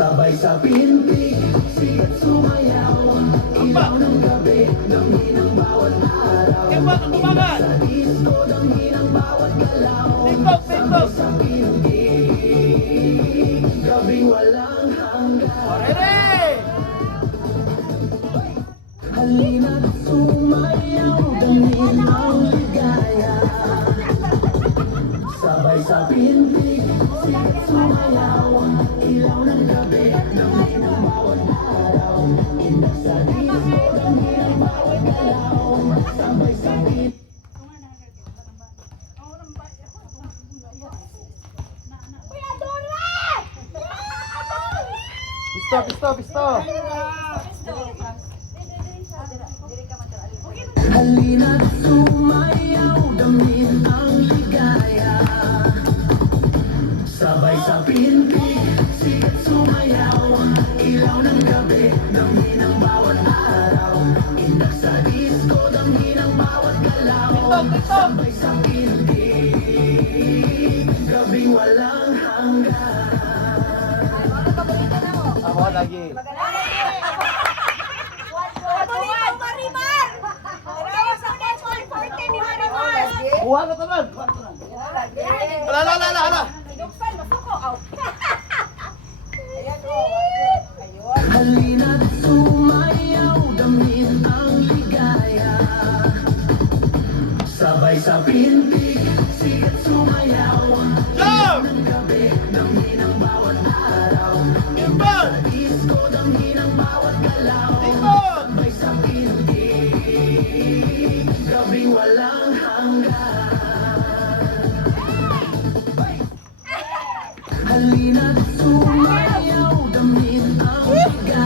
Sabay sa pintig, sikat sumayaw. Ilaw ng gabi, damhin ang bawat araw. Sa disco, damhin ang bawat galaw. Sabay sa pintig, gabing walang hanggan. Halina't sumayaw, damhin ang ligaya. Sabay sa pintig, sikat sumayaw. Ilaw ng gabi, damhin ang bawat araw. Indak sa disco, damhin ang bawat galaw. Sabay sa pintig. Pisto. Halina't sumayaw, damhin ang ligaya. Sabay sa pintig, sikat sumayaw. Ilaw ng gabi, damhin ang bawat araw. Indak sa disco, damhin ang bawat galaw. Sabay sa pintig, gabing walang hanggan. Ako lagi. Kuha na tanan. Ala. Dugsan, masuko.